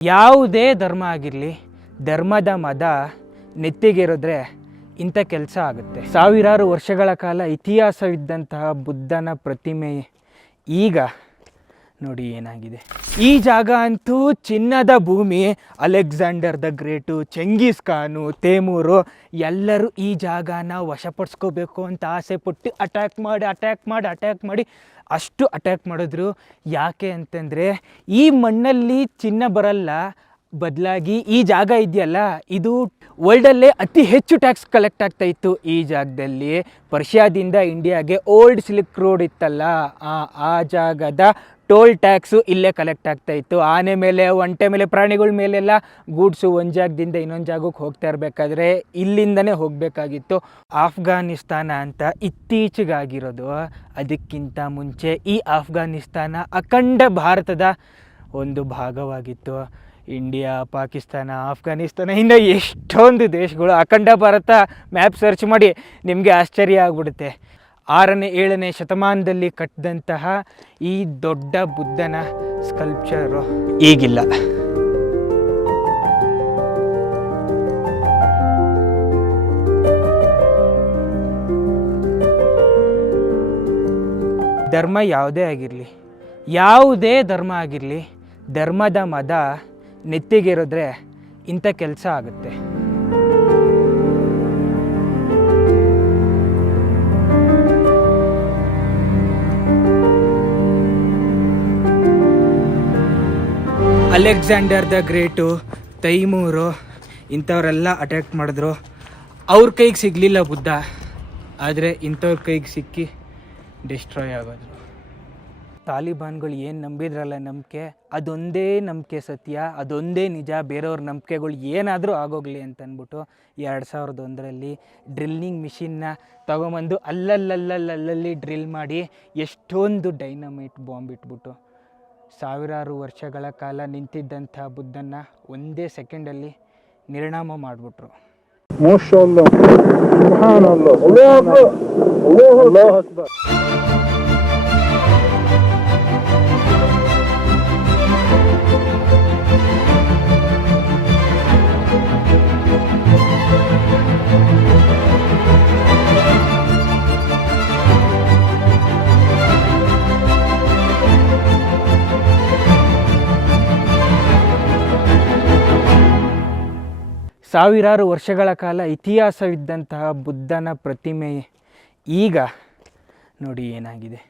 ಯಾವುದೇ ಧರ್ಮ ಆಗಿರಲಿ, ಧರ್ಮದ ಮದ ನೆತ್ತಿಗೇರಿದ್ರೆ ಇಂಥ ಕೆಲಸ ಆಗುತ್ತೆ. ಸಾವಿರಾರು ವರ್ಷಗಳ ಕಾಲ ಇತಿಹಾಸವಿದ್ದಂತಹ ಬುದ್ಧನ ಪ್ರತಿಮೆ ಈಗ ನೋಡಿ ಏನಾಗಿದೆ. ಈ ಜಾಗ ಅಂತೂ ಚಿನ್ನದ ಭೂಮಿ. ಅಲೆಕ್ಸಾಂಡರ್ ದ ಗ್ರೇಟು, ಚೆಂಗೀಸ್ ಖಾನು, ತೇಮೂರು ಎಲ್ಲರೂ ಈ ಜಾಗನ ವಶಪಡಿಸ್ಕೋಬೇಕು ಅಂತ ಆಸೆ ಪಟ್ಟು ಅಟ್ಯಾಕ್ ಮಾಡಿ ಅಷ್ಟು ಅಟ್ಯಾಕ್ ಮಾಡಿದ್ರು. ಯಾಕೆ ಅಂತಂದರೆ ಈ ಮಣ್ಣಲ್ಲಿ ಚಿನ್ನ ಬರಲ್ಲ, ಬದಲಾಗಿ ಈ ಜಾಗ ಇದೆಯಲ್ಲ ಇದು ವರ್ಲ್ಡಲ್ಲೇ ಅತಿ ಹೆಚ್ಚು ಟ್ಯಾಕ್ಸ್ ಕಲೆಕ್ಟ್ ಆಗ್ತಾ ಇತ್ತು. ಈ ಜಾಗದಲ್ಲಿ ಪರ್ಷಿಯಾದಿಂದ ಇಂಡಿಯಾಗೆ ಓಲ್ಡ್ ಸಿಲ್ಕ್ ರೋಡ್ ಇತ್ತಲ್ಲ, ಆ ಜಾಗದ ಟೋಲ್ ಟ್ಯಾಕ್ಸು ಇಲ್ಲೇ ಕಲೆಕ್ಟ್ ಆಗ್ತಾ ಇತ್ತು. ಆನೆ ಮೇಲೆ, ಒಂಟೆ ಮೇಲೆ, ಪ್ರಾಣಿಗಳ ಮೇಲೆಲ್ಲ ಗೂಡ್ಸು ಒಂದು ಜಾಗದಿಂದ ಇನ್ನೊಂದು ಜಾಗಕ್ಕೆ ಹೋಗ್ತಾ ಇರಬೇಕಾದ್ರೆ ಇಲ್ಲಿಂದನೇ ಹೋಗಬೇಕಾಗಿತ್ತು. ಆಫ್ಘಾನಿಸ್ತಾನ ಅಂತ ಇತ್ತೀಚೆಗಾಗಿರೋದು, ಅದಕ್ಕಿಂತ ಮುಂಚೆ ಈ ಆಫ್ಘಾನಿಸ್ತಾನ ಅಖಂಡ ಭಾರತದ ಒಂದು ಭಾಗವಾಗಿತ್ತು. ಇಂಡಿಯಾ, ಪಾಕಿಸ್ತಾನ, ಆಫ್ಘಾನಿಸ್ತಾನ ಇನ್ನು ಎಷ್ಟೊಂದು ದೇಶಗಳು. ಅಖಂಡ ಭಾರತ ಮ್ಯಾಪ್ ಸರ್ಚ್ ಮಾಡಿ ನಿಮಗೆ ಆಶ್ಚರ್ಯ ಆಗ್ಬಿಡುತ್ತೆ. 6ನೇ 7ನೇ ಶತಮಾನದಲ್ಲಿ ಕಟ್ಟಿದಂತಹ ಈ ದೊಡ್ಡ ಬುದ್ಧನ ಸ್ಕಲ್ಪ್ಚರು ಈಗಿಲ್ಲ. ಧರ್ಮ ಯಾವುದೇ ಧರ್ಮ ಆಗಿರಲಿ, ಧರ್ಮದ ಮದ ನೆತ್ತಿಗೇರಿದ್ರೆ ಇಂಥ ಕೆಲಸ ಆಗುತ್ತೆ. ಅಲೆಕ್ಸಾಂಡರ್ ದ ಗ್ರೇಟು, ತೈಮೂರು ಇಂಥವರೆಲ್ಲ ಅಟ್ಯಾಕ್ ಮಾಡಿದ್ರು. ಅವ್ರ ಕೈಗೆ ಸಿಗಲಿಲ್ಲ ಬುದ್ಧ, ಆದರೆ ಇಂಥವ್ರ ಕೈಗೆ ಸಿಕ್ಕಿ ಡಿಸ್ಟ್ರಾಯ್ ಆಗೋದು. ತಾಲಿಬಾನ್ಗಳು ಏನು ನಂಬಿದ್ರಲ್ಲ ನಂಬಿಕೆ, ಅದೊಂದೇ ನಂಬಿಕೆ ಸತ್ಯ, ಅದೊಂದೇ ನಿಜ. ಬೇರೆಯವ್ರ ನಂಬಿಕೆಗಳು ಏನಾದರೂ ಆಗೋಗಲಿ ಅಂತ ಅಂದ್ಬಿಟ್ಟು 2001ರಲ್ಲಿ ಡ್ರಿಲ್ಲಿಂಗ್ ಮಿಷಿನ್ನ ತೊಗೊಂಬಂದು ಅಲ್ಲಲ್ಲಿ ಡ್ರಿಲ್ ಮಾಡಿ ಎಷ್ಟೊಂದು ಡೈನಮೈಟ್ ಬಾಂಬ್ ಇಟ್ಬಿಟ್ಟು ಸಾವಿರಾರು ವರ್ಷಗಳ ಕಾಲ ನಿಂತಿದ್ದಂಥ ಬುದ್ಧನ್ನ ಒಂದೇ ಸೆಕೆಂಡಲ್ಲಿ ನಿರ್ನಾಮ ಮಾಡಿಬಿಟ್ರು. ಸಾವಿರಾರು ವರ್ಷಗಳ ಕಾಲ ಇತಿಹಾಸವಿದ್ದಂತಹ ಬುದ್ಧನ ಪ್ರತಿಮೆ ಈಗ ನೋಡಿ ಏನಾಗಿದೆ.